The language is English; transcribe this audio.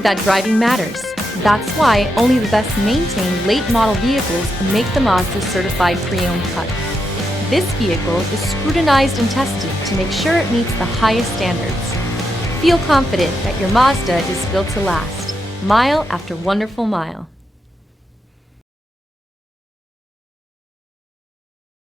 believe that driving matters. That's why only the best maintained late model vehicles make the Mazda certified pre-owned cut. This vehicle is scrutinized and tested to make sure it meets the highest standards. Feel confident that your Mazda is built to last, mile after wonderful mile.